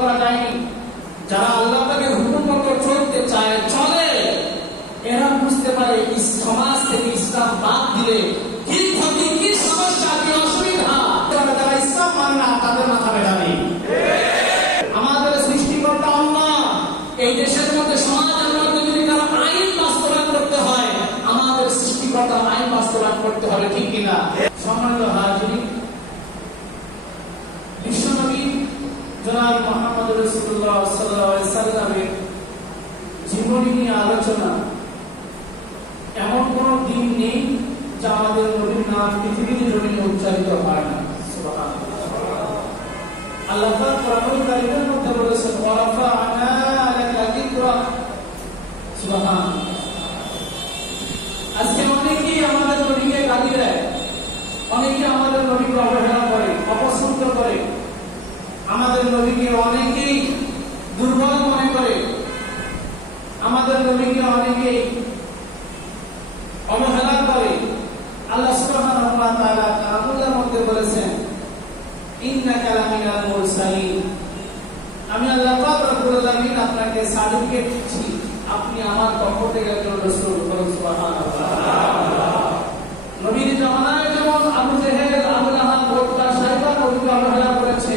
করা যায়নি। যারা আল্লাহ পাকের হুকুম মতো চলতে চায়, চলে, এরা বুঝতে পারে সমাজ থেকে ইসলাম বাদ দিলে কি ক্ষতি, কি সমস্যা, কি অসুবিধা। যারা ইসলাম মানে না তাদের মাথা ব্যথা নেই। আমাদের সৃষ্টিকর্তা আল্লাহ। এই দেশের মধ্যে, সমাজের মধ্যে যদি তারা আইন বাস্তবায়ন করতে হয়, আমাদের সৃষ্টিকর্তার আইন বাস্তবায়ন করতে হবে, ঠিক কিনা? সম্মানিত হাজির, বিশ্বনবী জনাব মুহাম্মদ রাসূলুল্লাহ সাল্লাল্লাহু আলাইহি সাল্লামের জীবনী নিয়ে আলোচনা, এমন কোন দিন নেই যা আমাদের নবীর নাম পৃথিবীতে জমিনে উচ্চারিত হয় না। সুবহানাল্লাহ। আল্লাহ পাক কোরআনুল কারীমের মধ্যে বলেছেন, ওয়া রাফা'না লাকা যিকরাক। সুবহানাল্লাহ। আজকে অনেকেই আমাদের নবীকে গালি দেয়, অনেকে আমাদের নবীকে অবহেলা করে, অপছন্দ করে, আমাদের নবীকে অনেকেই দুর্বল মনে করে, আমাদের নবীকে অনেকেই অবহেলা করে। আল্লাহ সুবহানাহু ওয়া তাআলা কালামের মধ্যে বলেছেন, ইন্নাকা লামিনাল মুরসালিন। আমি আল্লাহ পাক রব্বুল আলামিন আপনাকে সার্টিফিকেট দিচ্ছি, আপনি আমার পক্ষ থেকে একজন রাসূল। সুবহানাল্লাহ। নবীর জামানায় যেমন আবু জেহেল, আবু লাহাব, উতবা, সাইবা নবীকে অবহেলা করেছে,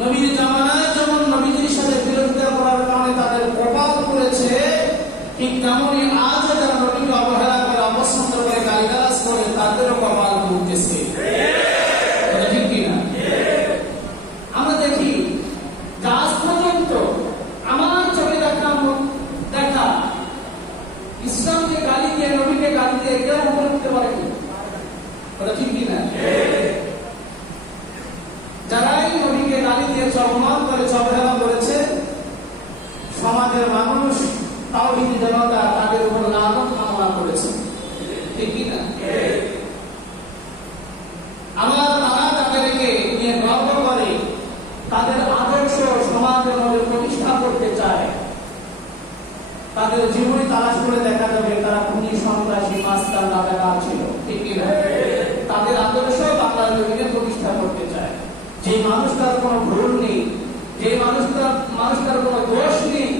নবীর জামানায় যেমন নবীর সাথে বিরোধিতা করার কারণে তাদের কপাল পড়েছে, ঠিক তেমনই আজ যারা নবীকে অবহেলা করে, অপছন্দ করে, গালিগালাজ করে, তাদেরও কপাল পড়তেছে। ঠিক কিনা? আমরা দেখি আজ পর্যন্ত আমার চোখে দেখা ইসলামকে গালি দিয়ে, নবীকে গালি দিয়ে কেউ উপরে উঠতে পারেনি। ঠিক কিনা? যারাই নবীকে গালি দিয়ে অপমান করেছে, অবহেলা করেছে, সমাজের মানুষ, তাওহীদি জনতা তাদের উপর লানত কামনা করেছে। ঠিক কিনা? আমার তারা তাদেরকে নিয়ে গর্ব করে, তাদের আদর্শ সমাজের মধ্যে প্রতিষ্ঠা করতে চায়। তাদের জীবনী তালাশ করে দেখা যাবে তারা খুনি, সন্ত্রাসী, মাস্তান, রাজাকার ছিল। ঠিক কিনা? তাদের আদর্শ বাংলার জমিনে প্রতিষ্ঠা করতে চায়। যে মানুষটার কোনো ভুল নেই, যে মানুষটার কোনো দোষ নেই,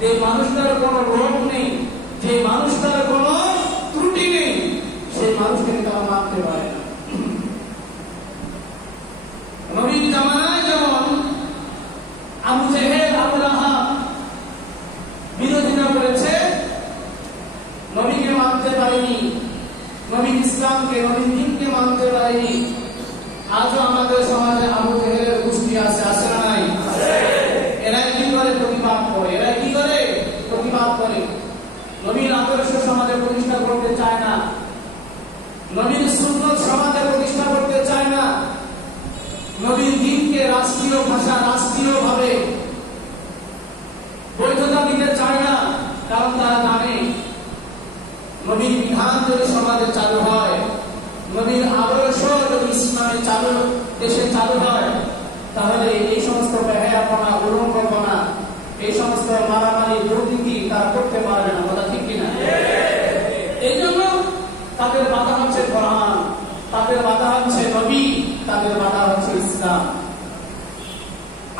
যে মানুষটার কোনো রোগ নেই, যে মানুষটার কোনো ত্রুটি নেই, সেই মানুষটাকে তারা মানতে পারে না। নবীর জামানায় যেমন আবু জেহেল, আবু লাহাব বিরোধিতা করেছে, নবীকে মানতে পারেনি, নবীর ইসলামকে, নবীর দ্বীনকে মানতে পারেনি। আজও আমাদের সমাজে আবু জেহেলের গোষ্ঠী আছে, আছে না নাই? এরা কি করে? প্রতিবাদ করে। এরা কি করে? প্রতিবাদ করে। নবীর আদর্শ সমাজে প্রতিষ্ঠা করতে চায় না, নবীর সুন্নাত সমাজে প্রতিষ্ঠা করতে চায় না, নবীর দ্বীনকে রাষ্ট্রীয় ভাষা, রাষ্ট্রীয়ভাবে বৈধতা দিতে চায় না। কারণ তারা জানে নবীর বিধান যদি সমাজে চালু হয়, নবীর আদর্শ যদি ইসলামে দেশে চালু হয়, তাহলে এই সমস্ত বেহায়াপনা, উলঙ্গপনা, এই সমস্ত মারামারি, দুর্নীতি তারা করতে পারবে না। কথা ঠিক কিনা? এই জন্য তাদের বাধা হচ্ছে কোরআন, তাদের বাধা হচ্ছে নবী, তাদের বাধা হচ্ছে ইসলাম।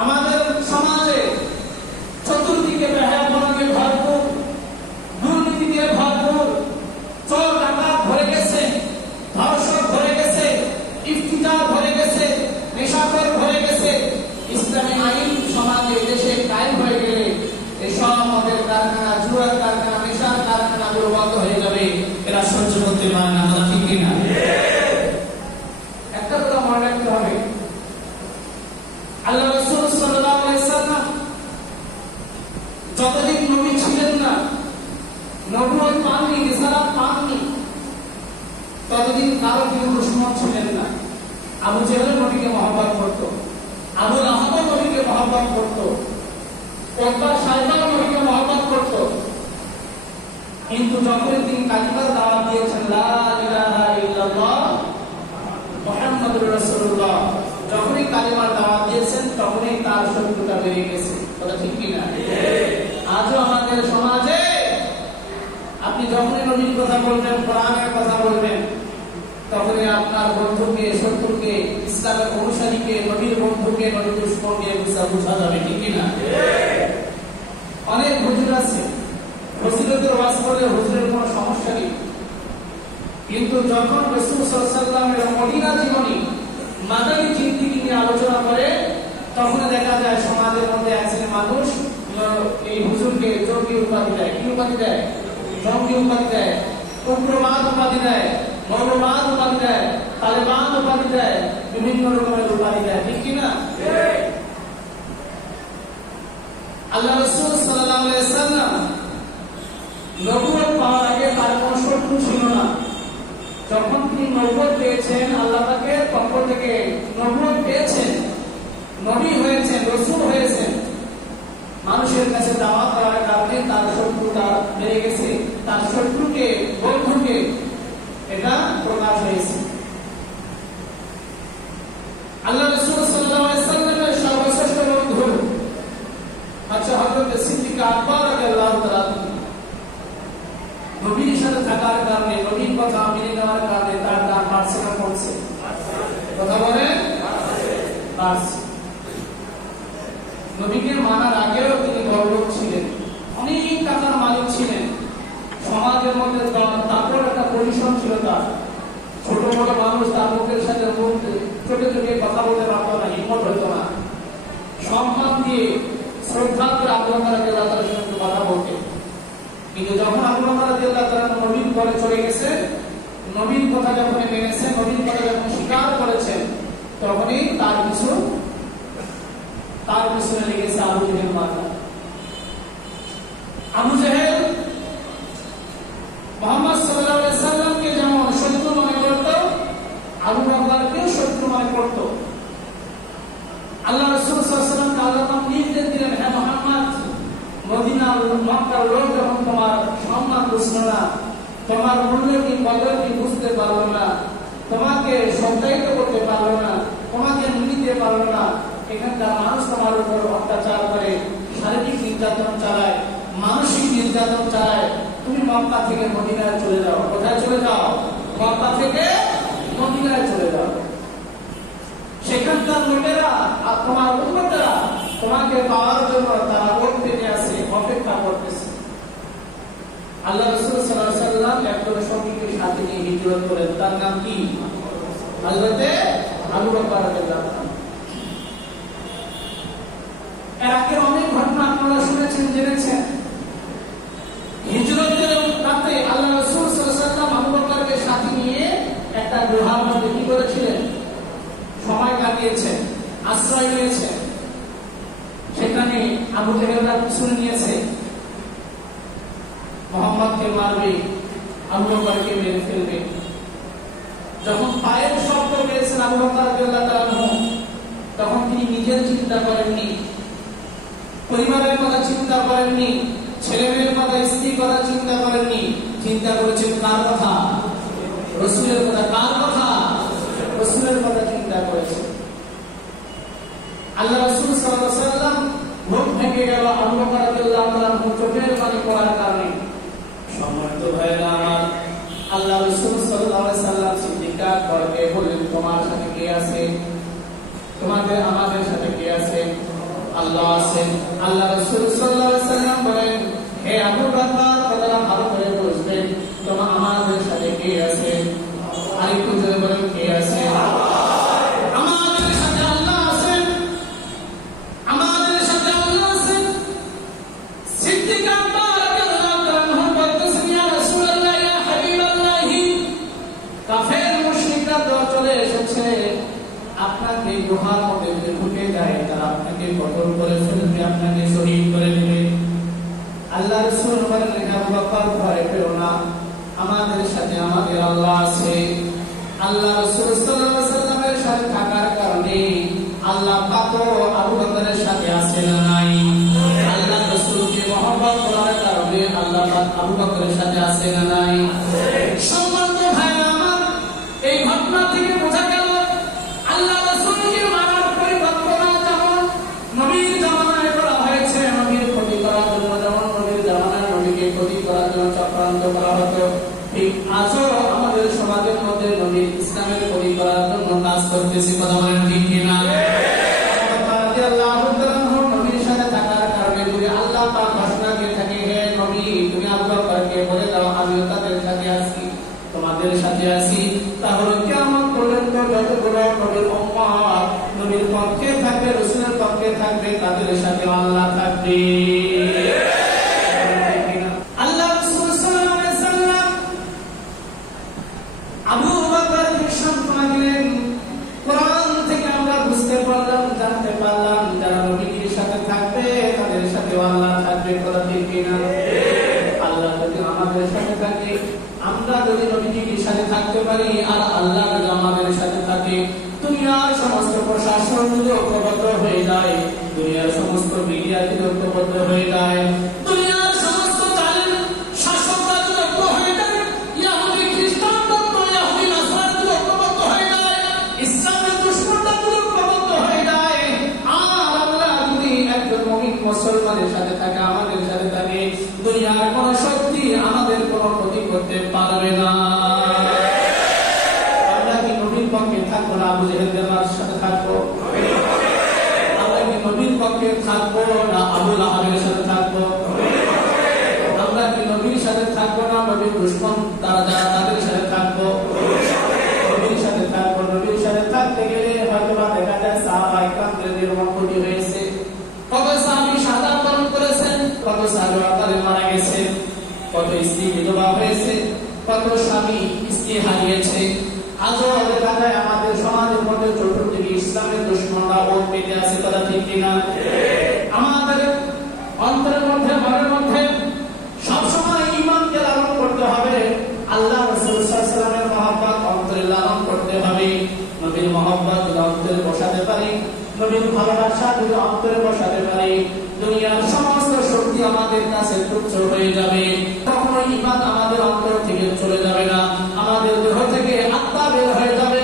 আমাদের সমাজে চতুর্দিকে বেহায়াপনা দিয়ে ভরপুর, দুর্নীতি দিয়ে ভরপুর, চোর ডাকাত ভরে গেছে, ধর্ষক ভরে গেছে, ইফতিজার ভরে গেছে, নেশাখোর ভরে গেছে। ইসলামী আইন সমাজে, দেশে কায়েম হয়ে গেলে এসব মদের কারখানা, জুয়ার কারখানা, নেশার কারখানাগুলো বন্ধ হয়ে যাবে। এরা সহ্য করতে পারে না। ঠিক কিনা? একটা কথা মনে রাখতে হবে, আল্লাহ রাসূল সাল্লাল্লাহু আলাইহি সাল্লাম যতদিন নবী ছিলেন না, নবুয়ত পাননি, রিসালাত পাননি, ততদিন কারো কেউ দুশমন ছিলেন না। আবু জেহেল নবীকে মহব্বত করত, আবু লাহাব নবীকে মহব্বত করত, উতবা, সাইবা নবীকে মহব্বত করত। কিন্তু যখন তিনি কালিমার দাওয়াত দিয়েছেন, লা ইলাহা ইল্লাল্লাহ মুহাম্মাদুর রাসূলুল্লাহ, যখনই কালিমার দাওয়াত দিয়েছেন তখনই তার শত্রুতা বেড়ে গেছে। কথা ঠিক কিনা? আজও আমাদের সমাজে আপনি যখনই নবীর কথা বলবেন, কোরআনের কথা বলবেন, তখনই আপনার বন্ধুকে, শত্রুকে, ইসলামের অনুসারীকে, নবীর বন্ধুকে, নবীর দুশমনকে বুঝা যাবে, ঠিক কিনা? অনেক হুজুর আছে, হুজুরদের ওয়াজ করলে হুজুরের কোনো সমস্যা নেই, কিন্তু যখন রাসূল সাল্লাল্লাহু আলাইহি ওয়াসাল্লামের মদিনা জীবনী, মাদানী জিন্দেগি নিয়ে আলোচনা করে, তখন দেখা যায় সমাজের মধ্যে এক শ্রেণীর মানুষ এই হুজুরকে জঙ্গি উপাধি দেয়। কি উপাধি দেয়? জঙ্গি উপাধি দেয়, উগ্রবাদ উপাধি দেয়, মৌলবাদ উপাধি দেয়, তালেবান উপাধি দেয়, বিভিন্ন রকমের উপাধি দেয়, ঠিক কিনা? আল্লাহ রাসূল সাল্লাল্লাহু আলাইহি ওয়াসাল্লাম নবুয়ত পাওয়ার আগে তার কোনো শত্রু ছিল না। যখন তিনি নবুয়ত পেয়েছেন, আল্লাহ পাকের পক্ষ থেকে নবুয়ত পেয়েছেন, নবী হয়েছেন, রাসূল হয়েছেন, মানুষের কাছে দাওয়াত করার কারণে তার শত্রুতা বেড়ে গেছে, তার শত্রুকে, বন্ধুকে এটা প্রকাশ হয়েছে। আল্লাহ রাসূল সাল্লাল্লাহু আলাইহি ওয়াসাল্লামের সর্বশ্রেষ্ঠ বন্ধু আচ্ছা হযরত সিদ্দিক আকবর রাদিয়াল্লাহু তাআলা নবীর সাথে থাকার কারণে, নবীর কথা মেনে নেওয়ার কারণে তার দাম বাড়ছে না কমছে? কথা বলেন, বাড়ছে। নবীকে মানার আগেও তিনি বড়লোক ছিলেন, অনেক টাকার মালিক ছিলেন, সমাজের মধ্যে তারপর একটা পরিশ্রম ছিল তার। ছোট বড় মানুষ তার মুখের সাথে চোখে চোখে কথা বলতে পারতো না, হিম্মত হতো না, সম্মান দিয়ে শ্রদ্ধা করে আবু বকর রাদিয়াল্লাহু তাআলার সঙ্গে কথা বলতেন। কিন্তু যখন আবু বকর রাদিয়াল্লাহু তাআলা নবীর ঘরে চলে গেছে, নবীর কথা যখন মেনেছে, নবীর কথা যখন স্বীকার করেছেন, তখনই তার পিছনে লেগেছে আবু জেহেল মাথা। আবু জেহেল মুহাম্মদ সাল্লাল্লাহু আলাইহি ওয়াসাল্লামকে যেমন শত্রু মনে করত, আবু বকরকেও শত্রু মনে করত। আল্লাহ রাসূল সাল্লাল্লাহু আলাইহি ওয়াসাল্লাম আল্লাহ নির্দেশ দিলেন, হে মুহাম্মদ, মদিনা মক্কার লোক যখন তোমার সম্মান বুঝলো না, তোমার মূল্য কি কদর কি বুঝতে পারলো না, তোমাকে সংজ্ঞায়িত করতে পারলো না, তোমাকে নিতে পারলো না, এখানকার মানুষ তোমার উপর অত্যাচার করে, শারীরিক নির্যাতন চালায়, মানসিক নির্যাতন চালায়, তুমি মক্কা থেকে মদিনায় চলে যাও। কোথায় চলে যাও? মক্কা থেকে মদিনায় চলে যাও। সেখানকার লোকেরা আর তোমার উম্মতেরা তোমাকে পাওয়ার জন্য তারা ওট পেতে আছে, অপেক্ষা করতেছে। আল্লাহ রাসূল সাল্লাল্লাহু আলাইহি ওয়াসাল্লাম একজন সঙ্গীকে সাথে নিয়ে হিজরত করেন, তার নাম কি? হযরত আবু বকর রাদিয়াল্লাহু তাআলা। এর আগে অনেক ঘটনা আপনারা শুনেছেন, জেনেছেন। হিজরতের রাতে আল্লাহ রাসূল সাল্লাল্লাহু আলাইহি ওয়াসাল্লাম আবু বকরকে সাথে নিয়ে একটা গুহার মধ্যে কি করেছিলেন? সময় কাটিয়েছেন, আশ্রয় নিয়েছেন। সেখানে আবু জেহেলরা শুনে নিয়েছে মুহাম্মদকে মারবে, আবু বকরকে মেরে ফেলবে। যখন পায়ের শব্দ পেয়েছেন আবু বকর রাদিয়াল্লাহু তাআলা, তখন তিনি নিজের চিন্তা করেননি, পরিবারের কথা চিন্তা করেননি, ছেলে মেয়ের কথা, স্ত্রীর কথা চিন্তা করেননি, চিন্তা করেছেন কার কথা? রাসূলের কথা। কার কথা? রাসূলের কথা চিন্তা করেছেন। আল্লাহ রাসূল সাল্লাল্লাহু আলাইহি ওয়াসাল্লাম ঘুম থেকে গেল আবু বকর রাদিয়াল্লাহু তাআলা চোখের পানি পড়ার কারণে। সম্মানিত ভাইরা আমার, আল্লাহ রাসূল সাল্লাল্লাহু আলাইহি ওয়াসাল্লাম সিদ্দিক আকবরকে বললেন, তোমার সাথে কে আছে? তোমাদের আমাদের সাথে কে আছে? আল্লাহ আছেন। আল্লাহ রাসূল সাল্লাল্লাহু আলাইহি ওয়াসাল্লাম বলেন, হে আবু বকর, তোমরা ভালো করে বুঝবেন, তোমার আমাদের সাথে কে আছে? আরেকটু জোরে বলেন, কে আছে? আমাদের সাথে আল্লাহ আছেন, আমাদের সাথে আল্লাহ আছেন। সিদ্দিক আকবর রাদিয়াল্লাহু তাআলা বলতেছেন, ইয়া রাসূলুল্লাহ, ইয়া হাবিবাল্লাহ, কাফের মুশরিকরা তো চলে এসেছে, আপনাকে গুহার মধ্যে যদি ঢুকে যায়, তারা আপনাকে কতল করে ফেলবে, আপনাকে শহীদ করে দেবে। আল্লাহ রাসূল বলেন, আবু বকর, ভয় পেও না, আমাদের সাথে আমাদের আল্লাহ আছে। আল্লাহ রাসূল সাল্লাল্লাহু আলাইহি ওয়াসাল্লামের সাথে থাকার কারণে আল্লাহ পাক আবু বকরের সাথে আছে না নাই? আল্লাহ রাসূলকে মহব্বত করার কারণে আল্লাহ পাক আবু বকরের সাথে আছে না নাই? সম্মানিত ভাইরা আমার, এই ঘটনা থেকে বোঝা গেল আল্লাহ রাসূলকে মারার পরিকল্পনা যেমন নবীর জামানায় করা হয়েছে, নবীর ক্ষতি করার জন্য, যেমন নবীর জামানায় নবীকে ক্ষতি করার জন্য চক্রান্ত করা হতো, ঠিক আজও আমাদের সমাজের মধ্যে নবীর করার জন্য কাজ করতেছি, কথা বলেন ঠিক কিনা? রাদিয়াল্লাহু তাআলা নবীর সাথে থাকার কারণে যদি আল্লাহ পাক ঘোষণা দিয়ে থাকে, হে নবী তুমি আবু বকরকে বলে দাও আমিও তাদের সাথে আছি, তোমাদের সাথে আছি, তাহলে কিয়ামত পর্যন্ত যতগুলো নবীর উম্মত নবীর পক্ষে থাকবে, রাসূলের পক্ষে থাকবে, তাদের সাথে আল্লাহ থাকবে। আল্লাহ রাসূল সাল্লাল্লাহু আলাইহি ওয়াসাল্লাম আবু বকরকে সান্ত্বনা দিলেন। কোরআন থেকে আমরা বুঝতে পারলাম, জানতে পারলাম যারা নবীর সাথে থাকবে তাদের সাথে আল্লাহ থাকবে, কথা ঠিক কিনা? আল্লাহ যদি আমাদের সাথে থাকে, আমরা যদি নবীর সাথে থাকতে পারি, আর আল্লাহ যদি আমাদের সাথে থাকে, দুনিয়ার সমস্ত প্রশাসন যদি ঐক্যবদ্ধ হয়ে যায়, দুনিয়ার সমস্ত মিডিয়া যদি ঐক্যবদ্ধ হয়ে যায়, দুনিয়ার সমস্ত জালিম শাসকরা যদি ঐক্য হয়ে যায়, ইহুদি খ্রিস্টান তত্ত্ব ইহুদি নাসারা যদি ঐক্যবদ্ধ হয়ে যায়, ইসলামের দুশমনরা যদি ঐক্যবদ্ধ হয়ে যায়, আর আল্লাহ যদি একজন মুমিন মুসলমানের সাথে থাকে, আমাদের সাথে থাকে, দুনিয়ার কোন শক্তি আমাদের কোন ক্ষতি করতে পারবে না। আমরা কি নবীর পক্ষে থাকবো না আবু জেহেলদের সাথে থাকবো? আমরা কি নবীর পক্ষে থাকবো না আবু লাহাবের সাথে থাকবো? আমরা কি নবীর সাথে থাকবো না নবীর দুশমন তারা যারা তাদের সাথে থাকবো? নবীর সাথে থাকবো। নবীর সাথে থাকতে গেলে হয়তো বা দেখা যায় সাহাবায়ে কেরামদের নির্মম ক্ষতি হয়েছে, কত সাহাবী শাহাদাত বরণ করেছেন, কত সাহাবী আকালে মারা গেছে, কত স্ত্রী বিধবা হয়েছে, কত স্বামী স্ত্রী হারিয়েছে। আজও দেখা যায় আমাদের সমাজের মধ্যে চতুর্দিকে ইসলামের দুশমনরা ওত পেতে আছে, কথা ঠিক কিনা? আমাদের অন্তরের মধ্যে মনের মধ্যে সবসময় ঈমানকে লালন করতে হবে, আল্লাহ রাসূল সাল্লাল্লাহু আলাইহি ওয়াসাল্লামের মহব্বত অন্তরে লালন করতে হবে। নবীর মহব্বত যদি অন্তরে বসাতে পারি, নবীর ভালোবাসা যদি অন্তরে বসাতে পারি, দুনিয়ার সমস্ত শক্তি আমাদের কাছে তুচ্ছ হয়ে যাবে। কখনো ঈমান আমাদের অন্তর থেকে চলে যাবে না, আমাদের দেহ থেকে আত্মা বের হয়ে যাবে,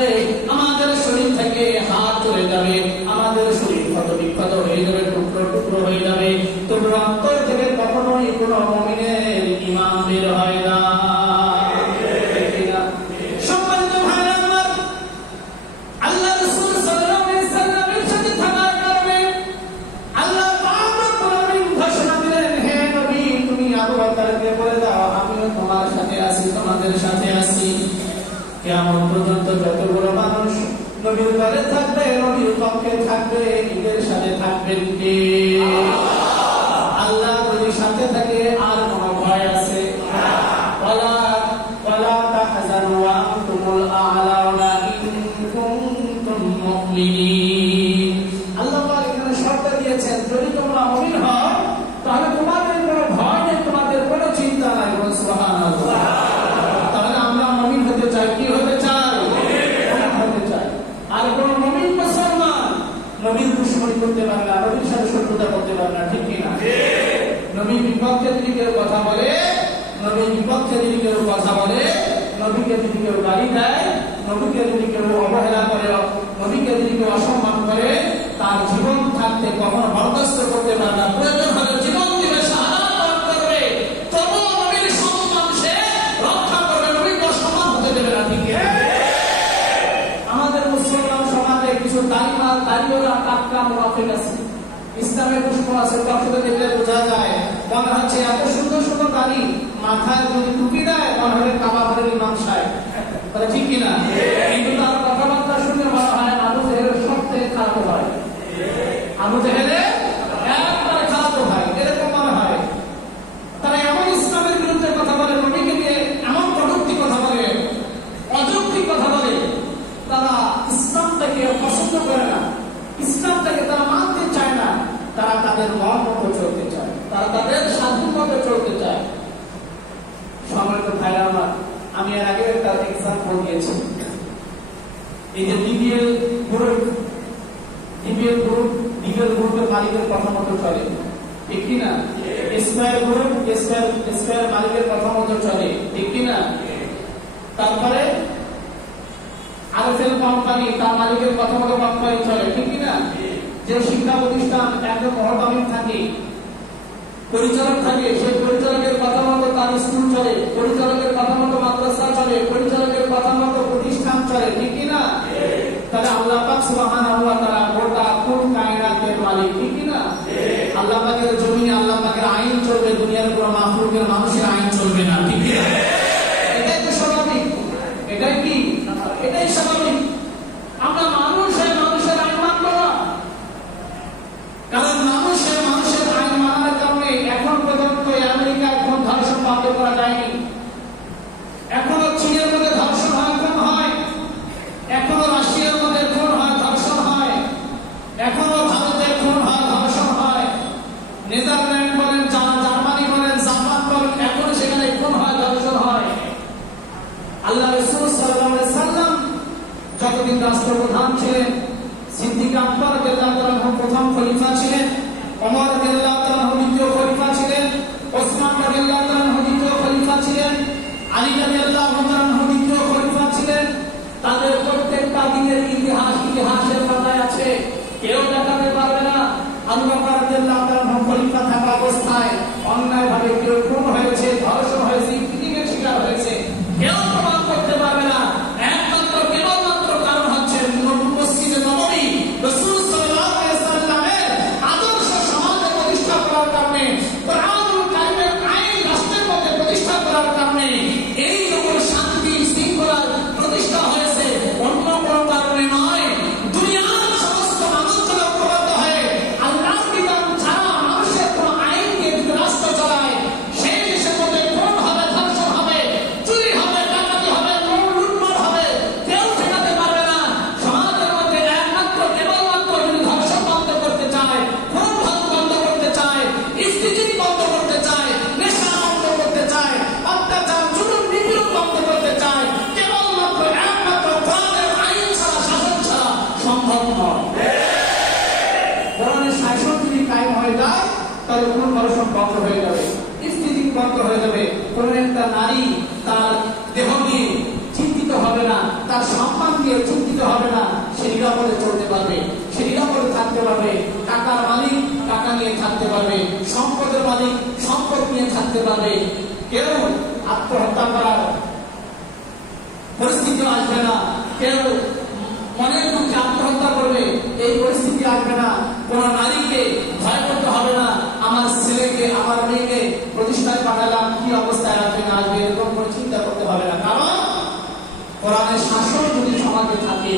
আমাদের শরীর থেকে হাত চলে যাবে, আমাদের শরীর ক্ষত বিক্ষত হয়ে যাবে, টুকরো টুকরো হয়ে যাবে, তবু অন্তর থেকে কখনোই কোনো মুমিনের ঈমান বের হয় না। তোমার সাথে আছি, তোমাদের সাথে আছি, কিয়ামত পর্যন্ত যতগুলো মানুষ নবীর ঘরে থাকবে, নবীর পক্ষে থাকবে, এদের সাথে থাকবেন কে? আল্লাহ যদি সাথে থাকে আর কোন ভয় আছে? ওয়ালা তাহজানু ওয়া আনতুমুল আ'লাউনা ইন কুনতুম মুমিনিন। আল্লাহ পাক এখানে শর্ত দিয়েছেন, যদি তোমরা মুমিন হও তাহলে তোমাদের কোনো ভয় নেই, তোমাদের কোনো চিন্তা নাই। সুবহানাল্লাহ। তাহলে আমরা মুমিন হতে চাই, কি হতে চাই? হতে চাই। আর কোন মুমিন মুসলমান নবীর দুশমনি করতে পারে না, নবীর সাথে শত্রুতা করতে পারে না, ঠিক কি না? নবীর বিপক্ষে যদি কেউ কথা বলে, নবীর বিপক্ষে যদি কেউ কথা বলে, নবীকে যদি কেউ গালি দেয়, নবীকে যদি কেউ অবহেলা করে, নবীকে যদি কেউ অসম্মান করে, তার জীবন থাকতে কখনো বরদাস্ত করতে পারে না। প্রয়োজন হলে জীবন দিবে, শাহাদাত বরণ করবে, তবুও নবীর সম্মান সে রক্ষা করবে, নবীকে অসম্মান হতে দেবে না, ঠিক আছে? আমাদের মুসলমান সমাজে কিছু দাড়িওয়ালা টাটকা মুনাফিক আছে, ইসলামের দুশমন আছে, তখন দেখলে বোঝা যায়, মনে হচ্ছে এত সুন্দর সুন্দর দাড়ি, মাথায় যদি টুপি দেয় মনে হয় কাবা ঘরের ইমাম সাহেব, তাহলে ঠিক কিনা? কিন্তু তার কথাবার্তা শুনে মনে হয় আবু জেহেলের সবথেকে খারাপ হয়, আবু জেহেলের একবারে খারাপ হয়, এরকম মনে হয়। তারা এমন ইসলামের বিরুদ্ধে কথা বলে, নবীকে নিয়ে এমন কটূক্তি কথা বলে, অযৌক্তিক কথা বলে, তারা ইসলামটাকে পছন্দ করে না, ইসলামটাকে তারা মানতে চায় না, তারা তাদের মন মতো চলতে চায়, তারা তাদের স্বাধীন মতো চলতে চায়। সম্মানিত ভাইরা আমার, আমি এর আগে একটা এক্সাম্পল দিয়েছি, এই যে ডিবিএল গ্রুপের মালিকের কথা মতো চলে, ঠিক কিনা? স্কয়ার গ্রুপ স্কয়ার মালিকের কথা মতো চলে, ঠিক কিনা? তারপরে আরএফএল কোম্পানি তার মালিকের কথা মতো কোম্পানি চলে, ঠিক কিনা? যে শিক্ষা প্রতিষ্ঠান একজন মহতামিম থাকে, পরিচালক থাকে, সেই পরিচালকের কথা মতো তার স্কুল চলে, পরিচালকের কথা মতো মাদ্রাসা চলে, পরিচালকের কথা মতো প্রতিষ্ঠান চলে, ঠিক কিনা? তাহলে আল্লাহ পাক সুবহানাহু ওয়া তাআলা গোটা কুল কায়নাতের মালিক, ঠিক কিনা? আল্লাহ পাকের জমিনে আল্লাহ পাকের আইন চলবে, দুনিয়ার কোনো মাখলুকের মানুষের আইন চলবে না, ঠিক কিনা? এটাই তো স্বাভাবিক। এটাই কি? এটাই স্বাভাবিক। আমরা মানুষের আইন মানব না, কারণ মানুষের আইন মানার কারণে এখন পর্যন্ত আমেরিকা এখন ধর্ষণ বন্ধ করা যায়নি। এখনো চীনের মধ্যে ধর্ষণ হয়, খুন হয়। এখনো রাশিয়ার মধ্যে খুন হয়, ধর্ষণ হয়। এখনো ভারতের খুন হয়, ধর্ষণ হয়। নেদারল্যান্ড বলেন, জার্মানি বলেন, জাপান বলেন, এখনো সেখানে খুন হয়, ধর্ষণ হয়। আল্লাহ রাসূল সাল্লাল্লাহু আলাইহি সাল্লাম যতদিন রাষ্ট্রপ্রধান ছিলেন, সিদ্দিক আকবর রাদিয়াল্লাহু আনহু প্রথম খলিফা ছিলেন, ওমর রাদিয়াল্লাহু আনহু দ্বিতীয় খলিফা ছিলেন, ওসমান রাদিয়াল্লাহু আনহু দ্বিতীয় খলিফা ছিলেন, আলী রাদিয়াল্লাহু আনহু দ্বিতীয় খলিফা ছিলেন। তাদের প্রত্যেকটা দিনের ইতিহাসের পাতায় আছে, কেউ দেখাতে পারবে না আবু বকর রাদিয়াল্লাহু আনহু খলিফা থাকা অবস্থায় অন্যায়ভাবে কেউ খুন হয়েছে, ধর্ষণ হয়েছে, কিডন্যাপের শিকার হয়েছে, কেউ প্রমাণ করতে পারবে না। কেবলমাত্র কারণ হচ্ছে মসজিদে নববী রাসূল সাল্লাল্লাহু আলাইহি সাল্লামের আদর্শ সমাজে প্রতিষ্ঠা করার কারণে, কোরআনুল কারীমের আইন রাষ্ট্রের মধ্যে প্রতিষ্ঠা করার কারণে এই রকম শান্তি শৃঙ্খলার প্রতিষ্ঠা হয়েছে, অন্য কোনো কারণে নয়। দুনিয়ার সমস্ত মানুষজন ঐক্যবদ্ধ হয়ে আল্লাহর বিধান ছাড়া মানুষের কোনো আইন দিয়ে যদি রাষ্ট্র চালায়, সেই দেশের মধ্যে খুন হবে, ধর্ষণ হবে, চুরি হবে, ডাকাতি হবে, লুটপাট হবে, কেউ ঠেকাতে পারবে না। সমাজের মধ্যে কেবলমাত্র যদি ধর্ষণ বন্ধ করতে চায়, খুন বন্ধ করতে চায়, ইফতিজিং বন্ধ করতে চায়, নেশা বন্ধ করতে চায়, অত্যাচার, জুলুম, নিপীড়ন বন্ধ করতে চায়, কেবলমাত্র একমাত্র কোরআনের আইন ছাড়া, শাসন ছাড়া সম্ভব নয়। কোরআনের শাসন যদি কায়েম হয়ে যায়, তাহলে খুন ধর্ষণ বন্ধ হয়ে যাবে, ইফতিজিং বন্ধ হয়ে যাবে। কোন একটা নারী তার দেহ নিয়ে চিন্তিত হবে না, তার সম্মান নিয়ে চিন্তিত হবে না, সে নিরাপদে চলতে পারবে, সে নিরাপদে থাকতে পারবে। টাকার মালিক টাকা নিয়ে থাকতে পারবে, সম্পদের মালিক সম্পদ নিয়ে থাকতে পারবে। কেউ আত্মহত্যা করার পরিস্থিতি আসবে না, কেউ মনের দুঃখে আত্মহত্যা করবে এই পরিস্থিতি আসবে না। কোন নারীকে ভয় করতে হবে না, আমার ছেলেকে, আমার মেয়েকে প্রতিষ্ঠায় পাঠালাম, কি অবস্থায় আসবে না আসবে, এরকম কোনো চিন্তা করতে হবে না। কারণ কোরআনের শাসন যদি সমাজে থাকে,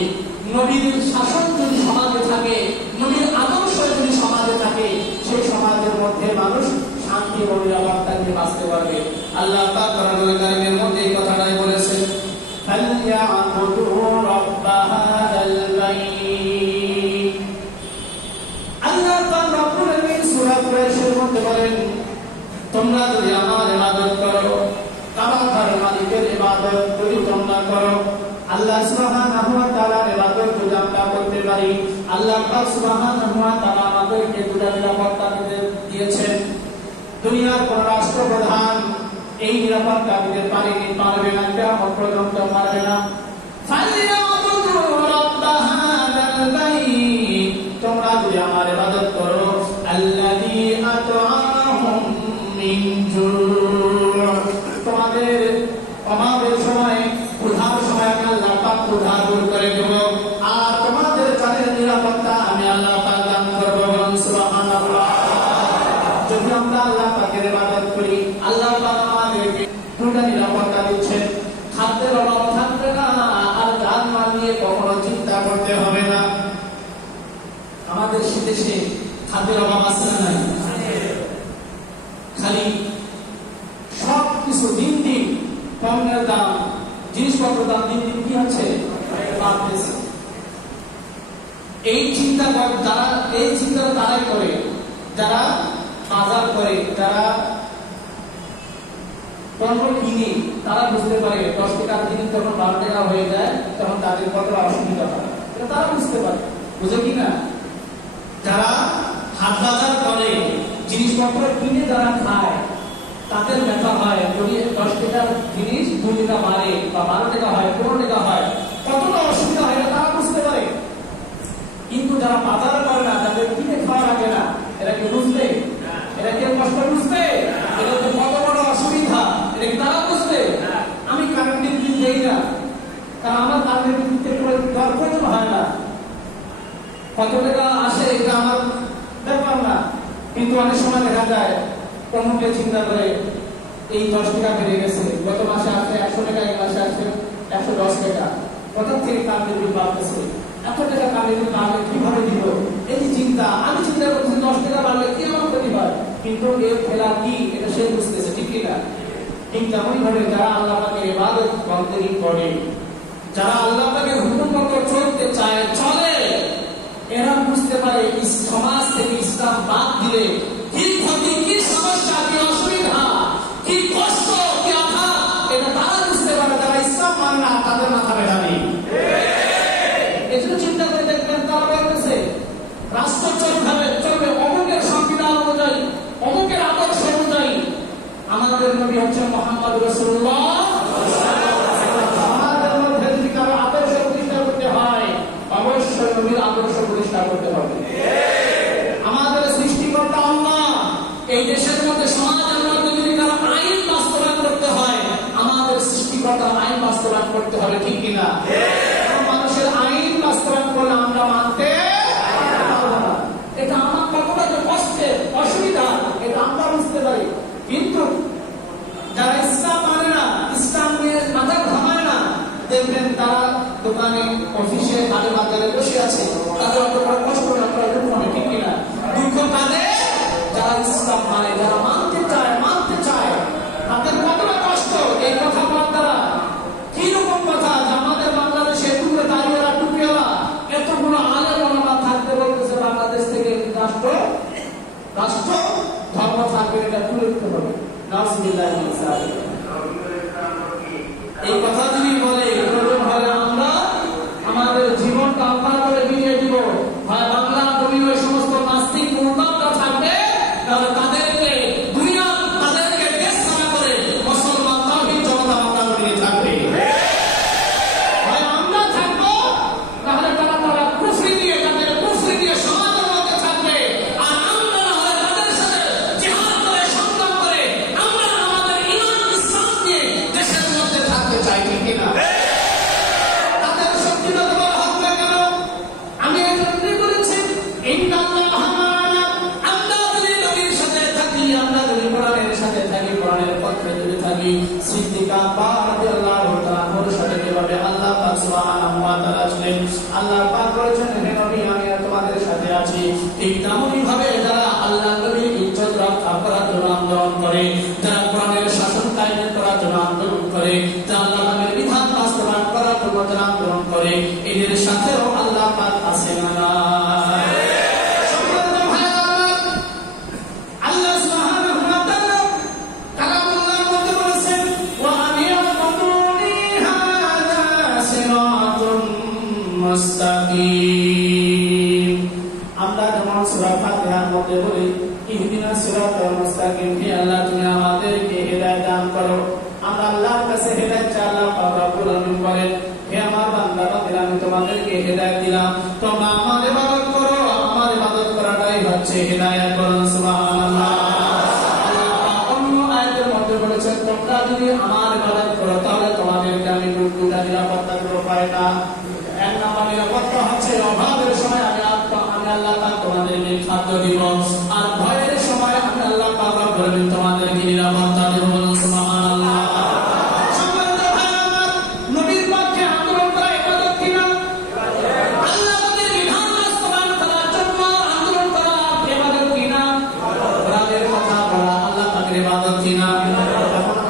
নবীর শাসন যদি সমাজে থাকে, নবীর আদর্শ যদি সমাজে থাকে, সেই সমাজের মধ্যে মানুষ শান্তি ও নিরাপত্তা নিয়ে বাঁচতে পারবে। আল্লাহ পাক কোরআনুল কারীমের মধ্যে এই কথাটাই বলেছেন, ফালইয়াবুদু রাব্ব হাযাল বাইত। আল্লাহ পাক রব্বুল আলামিন সূরা কুরাইশের মধ্যে বলেন, তোমরা যদি আমার ইবাদত করো, কাবা ঘরের মালিকের ইবাদত যদি তোমরা করো, আল্লাহ সুবহানাহু ওয়া তাআলার ইবাদত যদি আমরা করতে পারি, আল্লাহ পাক সুবহানাহু ওয়া তাআলা আমাদেরকে দুটা নিরাপত্তা দিয়েছেন। দুনিয়ার কোন রাষ্ট্রপ্রধান এই নিরাপত্তা দিতে পারবে না, কিয়ামত পর্যন্ত পারবে না। ফালইয়াবুদু রাব্ব হাযাল বাইত, তোমরা যদি আমার ইবাদত করো, আল্লাযী আত'আমাহুম মিন জু', তোমাদের অভাবের সময়, ক্ষুধার সময় আমি আল্লাহ পাক ক্ষুধা দূর করে দেব, আর তোমাদের জানের নিরাপত্তা আমি আল্লাহ পাক দান করব। সুবহানাল্লাহ। যদি আমরা আল্লাহ পাকের ইবাদত করি, আল্লাহ পাক আমাদেরকে দুটা নিরাপত্তা দিচ্ছেন, খাদ্যের অভাব থাকবে না, আর জানমাল নিয়ে কখনো চিন্তা করতে হবে না। আমাদের দেশে খাদ্যের অভাব আছে না নাই? খালি সব কিছু দিন দিন পণ্যের দাম, জিনিসপত্রের দাম দিন দিন কি হচ্ছে, বাড়তেছে। এই চিন্তা তারাই করে যারা বাজার করে, যারা পণ্য কিনে, তারা বুঝতে পারে 10 টাকার জিনিস যখন 12 টাকা হয়ে যায় তখন তাদের কতটা অসুবিধা হয়, তারা বুঝতে পারে, বুঝে কিনা? যারা হাট বাজার করে, জিনিসপত্র কিনে যারা খায়, তাদের ব্যথা হয় যদি 10 টাকার জিনিস 2 টাকা বাড়ে বা 12 টাকা হয়, 15 টাকা হয়, কতটা অসুবিধা হয় তারা বুঝতে পারে। কিন্তু যারা বাজার করে না, তাদের কিনে খাওয়া লাগে না, এরা কি বুঝবে? এরা কি কষ্ট বুঝবে? এটা তো কত বড় অসুবিধা, এটা কি তারা বুঝবে? আমি কারেন্টের বিল দেই না, কারণ আমার কারেন্টের কত টাকা আসে এটা আমার ব্যাপার না, কিন্তু অনেক সময় দেখা যায় কমুকে চিন্তা করে এই 10 টাকা বেড়ে গেছে, গত মাসে আসছে 100 টাকা, এই মাসে আসছে 110 টাকা, কোথা থেকে কামের বিল বাড়তেছে, এত টাকা কামের বিল বাড়লে কিভাবে দিব, এই যে চিন্তা। আমি চিন্তা করছি 10 টাকা বাড়লে কি আমার ক্ষতি হয়, কিন্তু এর ফেলা কি এটা সে বুঝতেছে, ঠিক কিনা? ঠিক তেমনই ভাবে যারা আল্লাহ পাকের ইবাদত বন্দেগী করে, যারা আল্লাহ পাকের হুকুম মতো চলতে চায়, চলে, এরা বুঝতে পারে সমাজ থেকে ইসলাম বাদ দিলে কি ক্ষতি, কি সমস্যা, কি অসুবিধা, কি কষ্ট, কি আঘাত, এটা তারা বুঝতে পারে। যারা ইসলাম মানে না তাদের মাথা ব্যথা নেই। এজন্য চিন্তা করে দেখবেন তারা বলতেছে রাষ্ট্র চলবে অমুকের সংবিধান অনুযায়ী, অমুকের আদর্শ অনুযায়ী। আমাদের নবী হচ্ছেন মুহাম্মদ রাসূলুল্লাহ। আমাদের মধ্যে যদি কারো আদর্শ প্রতিষ্ঠা করতে হয়, অবশ্যই নবীর আদর্শ প্রতিষ্ঠা করতে হবে। আমাদের সৃষ্টিকর্তা আল্লাহ, এই দেশের মধ্যে সমাজের মধ্যে যদি কারো আইন বাস্তবায়ন করতে হয়, আমাদের সৃষ্টিকর্তার আইন বাস্তবায়ন করতে হবে, ঠিক কিনা? মানুষের আইন বাস্তবায়ন করলে আমরা মানতে পারবো না। এটা আমার কতটা যে কষ্টের, অসুবিধা, এটা আমরা বুঝতে পারি। কিন্তু যারা ইসলাম মানে না, ইসলাম নিয়ে মাথা ঘামায় না, দেখবেন তারা দোকানে, অফিসে, হাটে বাজারে বসে আছে, তাদের অত বড় কষ্ট আপনারা দুঃখ হয়, ঠিক কিনা? দুঃখ কাঁদে যারা ইসলাম মানে, যারা মানতে চায়, তাদের কতটা কষ্ট। এই কথা বলার দ্বারা কিরকম কথা যে আমাদের বাংলাদেশে টুকরে দাঁড়িয়েলা, টুকরিওয়ালা এতগুলো আলেম ওলামা থাকতে বলতেছে বাংলাদেশ থেকে রাষ্ট্র ধর্ম থাকবে, এটা তুলে দিতে হবে। নাউজুবিল্লাহি মিন যালিক। এই কথা যদি বলে আমরা আমাদের জীবনটা আল্লাহ করে বিলিয়ে দিব, হয় বাংলা জমি ওই সমস্ত নাস্তিক মুরতাদরা থাকবে, তাহলে তাদেরকে দুনিয়া, তাদেরকে দেশ ছাড়া করে মুসলমান তাওহীদ জনতা বাংলা জমিনে থাকবে। হয় আমরা থাকবো, তাহলে তারা কুফরি দিয়ে, তাদের কুফরি দিয়ে সমাজের মধ্যে থাকবে। আর আমরা না হয় তাদের সাথে জিহাদ করে, সংগ্রাম করে আমরা আমাদের ঈমান ইসলাম নিয়ে দেশের মধ্যে থাকতে চাই, ঠিক কিনা? তাদের শক্তি না দেওয়া হবে কেন? আমি এই জন্যই বলেছি ইন্নাল্লাহা মা'ানা। আমরা যদি নবীর সাথে থাকি, আমরা যদি কোরআনের সাথে থাকি, কোরআনের পক্ষে যদি থাকি, সিদ্দিক আকবর রাদিয়াল্লাহু তাআলার সাথে যেভাবে আল্লাহ পাক সুবহানাহু ওয়া তাআলা ছিলেন, আল্লাহ পাক বলেছেন হে নবী আমি তোমাদের সাথে আছি। ঠিক তেমনই ভাবে যারা আল্লাহ নবীর ইজ্জত রক্ষা করার জন্য আন্দোলন করে, যারা কোরআনের শাসন কায়েম করার জন্য আন্দোলন করে, যারা আল্লাহর বিধান বাস্তবায়ন করার জন্য যারা আন্দোলন করে, এদের সাথেও আল্লাহ পাক আছেন না। আল্লাহ সুবহানাহু ওয়া তাআলা কালামুল্লাহর মধ্যে বলেছেন ওয়া আনিয়াবুদুনি হাযা সিরাতুম মুস্তাকিম। আমরা যেমন সূরা ফাতিহার মধ্যে বলি ইহদিনাস সিরাতাল মুস্তাকিম, হে আল্লাহ তুমি আমাদেরকে হেদায়েত দান করো। আমরা আল্লাহর কাছে হেদায়েত চাই। আল্লাহ পাক রব্বুল আলামিন বলেন হে আমার বান্দারা, আমি তোমাদেরকে হেদায়েত দিলাম, তোমরা আমার ইবাদত করো। আমার ইবাদত করাটাই হচ্ছে হেদায়েত। বলুন সুবহানাল্লাহ। আল্লাহ পাক অন্য আয়াতের মধ্যে বলেছেন তোমরা যদি আমার ইবাদত করো তাহলে তোমাদেরকে আমি দুটা নিরাপত্তা দেব। পাই না, এক নম্বর নিরাপত্তা হচ্ছে অভাবের সময় আমি আল্লাহ পাক তোমাদেরকে খাদ্য দিব, আর ভয়ের সময় আমি আল্লাহ পাক রব্বুল আলামিন তোমাদেরকে নিরাপত্তা দেব। বলুন সুবহানাল্লাহ।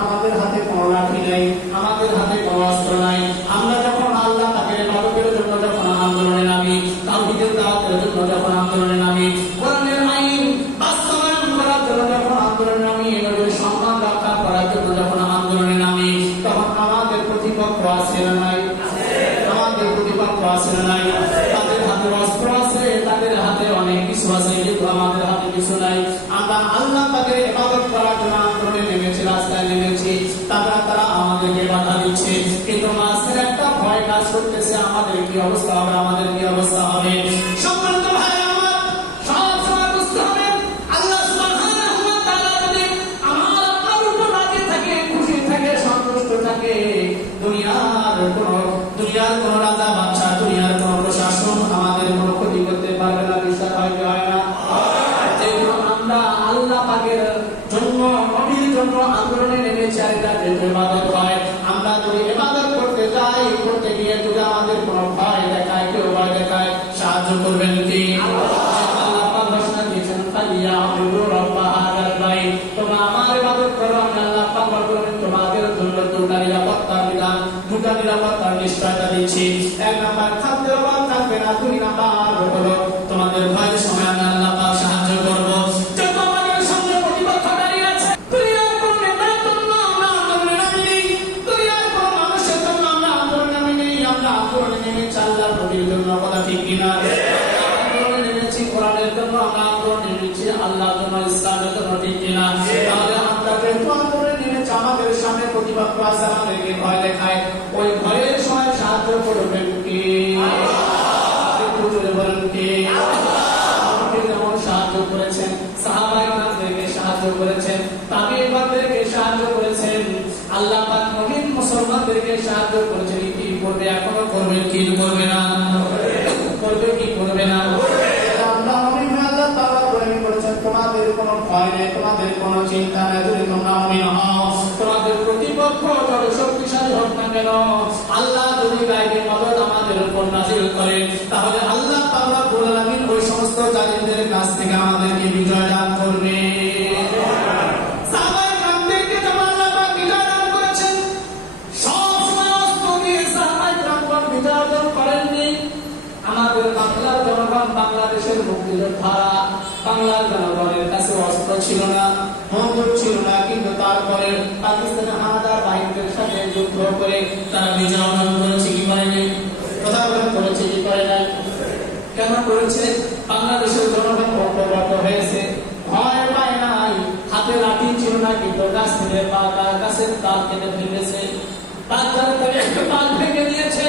আমাদের হাতে কোনো লাঠি নাই, আমাদের হাতে কোনো অস্ত্র নাই। আমরা যখন আল্লাহ তাকে ইবাদতের জন্য যখন আন্দোলনে নামি, তাওহীদের দাওয়াতের জন্য যখন আন্দোলনে নামি, কোরআনের আইন বাস্তবায়ন করার জন্য যখন আন্দোলনে নামি, নবীর সম্মান রক্ষা করার জন্য যখন আন্দোলনে নামি, তখন আমাদের প্রতিপক্ষ আছে না নাই? আমাদের প্রতিপক্ষ আছে না নাই? তাদের হাতে অস্ত্র আছে, তাদের হাতে অনেক কিছু আছে, কিন্তু আমাদের হাতে কিছু নাই। আমরা আল্লাহ তাকে ইবাদত করার জন্য আন্দোলনে নেমেছি, রাস্তায় নেমেছি, তারা আমাদেরকে বাধা দিচ্ছে, কিন্তু মাঝখানে একটা ভয় কাজ করতেছে আমাদের কি অবস্থা হবে, আমাদের কি অবস্থা হবে। সম্মানিত ভাই আমার, সব সময় বুঝতে হবে আল্লাহ সুবহানাহু ওয়া তাআলা যদি আমার আপনার উপর রাজি থাকে, খুশি থাকে, সন্তুষ্ট থাকে, দুনিয়ার কোন রাজা বাদশা, দুনিয়ার কোন প্রশাসন আমাদের কোনো ক্ষতি করতে পারে ইবাদত হয়। আমরা যদি ইবাদত করতে যাই, করতে গিয়ে যদি আমাদের কোনো ভয় দেখায়, কেউ ভয় দেখায়, সাহায্য করবেন কি? আল্লাহ পাক ঘোষণা দিয়েছেন, ফালিয়াবুদু রাব্ব হাযাল বাইত, তোমরা আমার ইবাদত করো, আমি আল্লাহ পাক বলবেন তোমাদের জন্য দুটা নিরাপত্তার বিধান, দুটা নিরাপত্তার নিশ্চয়তা দিচ্ছি। এক নাম্বার খাদ্যের অভাব থাকবে না, দুই নাম্বার হলো তোমাদের ভয়ের সময় আমি আল্লাহ পাক সাহায্য করব। ঠিক কিনা? আন্দোলনে নেমেছি কোরআনের জন্য, আমরা আন্দোলনে নেমেছি আল্লাহর জন্য, ইসলামের জন্য, ঠিক কিনা? তাহলে আমরা যেহেতু আন্দোলনে নেমেছি, আমাদের সামনে প্রতিপক্ষ আছে, আমাদেরকে ভয় দেখায়, ওই ভয়ের সময় সাহায্য করবেন কে? বলেন কে? যেমন সাহায্য করেছেন, সাহাবায়ে-কেরামদেরকে সাহায্য করেছেন, তাবিঈনদেরকে সাহায্য করেছেন, আল্লাহ পাক মুমিন মুসলমানদেরকে সাহায্য করেছেন। কি করবে? এখনো করবেন কি করবে না? করবে কি করবে না? আল্লাহ মুমিন আল্লাহ তাআলা বলেছেন তোমাদের কোনো ভয় নেই, তোমাদের কোনো চিন্তা নেই, যদি তোমরা মুমিন হও, তোমাদের প্রতিপক্ষ যত শক্তিশালী হোক না কেন, আল্লাহ যদি গায়বী মদদ আমাদের উপর নাযিল করেন, তাহলে আল্লাহ তাআলা বলেন ওই সমস্ত জালিমদের কাছ থেকে আমাদেরকে বিজয় দান করবে। আমাদের বাংলার জনগণ, বাংলাদেশের মুক্তিযোদ্ধারা, বাংলার জনগণের কাছে অস্ত্র ছিল না, বন্দুক ছিল না, কিন্তু তারপরে পাকিস্তানের হানাদার বাহিনীদের সাথে যুদ্ধ করে তারা বিজয় অর্জন করেছে কি করেনি? কথা করেছে কি করে নাই? কেন করেছে? বাংলাদেশের জনগণ ঐক্যবদ্ধ হয়েছে, ভয় পায় নাই, হাতে লাঠি ছিল না, কিন্তু গাছ থেকে গাছের তাল কেটে ফেলেছে, বাচ্চার থেকে একটা তাল ভেঙে দিয়েছে,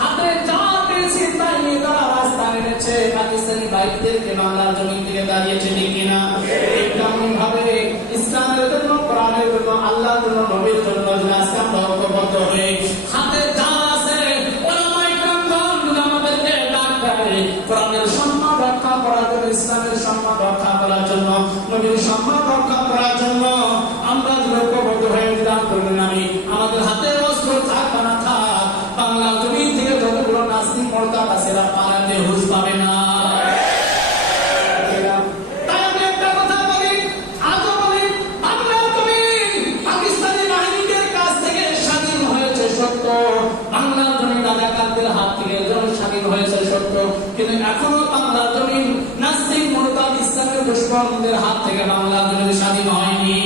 হাতে যা পেয়েছে তাই নিয়ে তারা রাস্তা নেমেছে, পাকিস্তানি বাইকদেরকে বাংলার জমিন থেকে দাঁড়িয়েছে, ঠিক কিনা? তেমনি ভাবে ইসলামের জন্য, কোরআনের জন্য, আল্লাহর জন্য, নবীর জন্য আজকে আমরা ঐক্যবদ্ধ হয়ে হাতে যা আছে আমাদেরকে ডাক দেয় কোরআনের সম্মান রক্ষা করার জন্য, ইসলামের সম্মান রক্ষা করার জন্য, নবীর সম্মান রক্ষা করার জন্য আমরা ঐক্যবদ্ধ হয়ে বিধান করবেন। আমি আমাদের হাতে অস্ত্র থাক না থাক, বাংলা জমিন থেকে যতগুলো নাস্তিক মোরতাদ আছে এরা পালাতে হুঁশ পাবে না। তাই আমি একটা কথা বলি, আজও বলি, বাংলা জমিন পাকিস্তানি বাহিনীদের কাছ থেকে স্বাধীন হয়েছে সত্য, বাংলা জমিন রাজাকারদের হাত থেকে স্বাধীন হয়েছে সত্য, কিন্তু এখনো বাংলা জমিন নাস্তিক মোরতাদ ইসলামের দুশমনদের হাত থেকে বাংলা জমিন স্বাধীন হয়নি।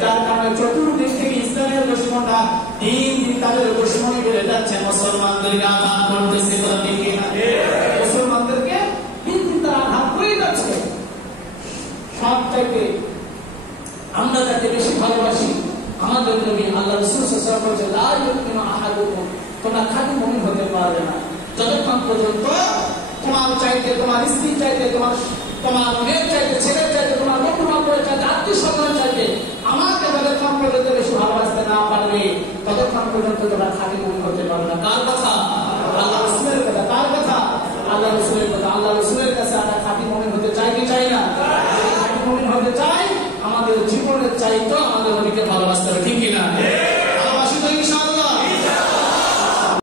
যার কারণে চতুর্দিক থেকে ইসলামের দুশমনরা দিন দিন তাদের দুশমনী বেড়ে যাচ্ছে, মুসলমানদেরকে আঘাত করতেছে, মুসলমানদেরকে দিন দিন তারা আঘাত করে যাচ্ছে। সব থেকে আমরা যাকে বেশি ভালোবাসি আমাদের নবী আল্লাহ রাসূল সাল্লাল্লাহু আলাইহি ওয়াসাল্লাম বলেছেন, লা ইউমিনু আহাদুকুম, তোমরা খাঁটি মুমিন হতে পারবে না যতক্ষণ পর্যন্ত তোমার চাইতে, তোমার স্ত্রী চাইতে, তোমার মেয়ের চাইতে, ছেলের চাইতে, তোমার বন্ধু বান্ধবের চাইতে, আত্মীয় স্বজনের চাইতে আমাকে যতক্ষণ পর্যন্ত বেশি ভালোবাসতে না পারবে ততক্ষণ পর্যন্ত তোমরা খাঁটি মুমিন হতে পারবে না। কার কথা? আল্লাহ রাসূলের কথা। কার কথা? আল্লাহ রাসূলের কথা। আল্লাহ রাসূলের কাছে আমরা খাঁটি মুমিন হতে চাই কি চাই না? খাঁটি মুমিন হতে চাই, আমাদের জীবনের চাইতে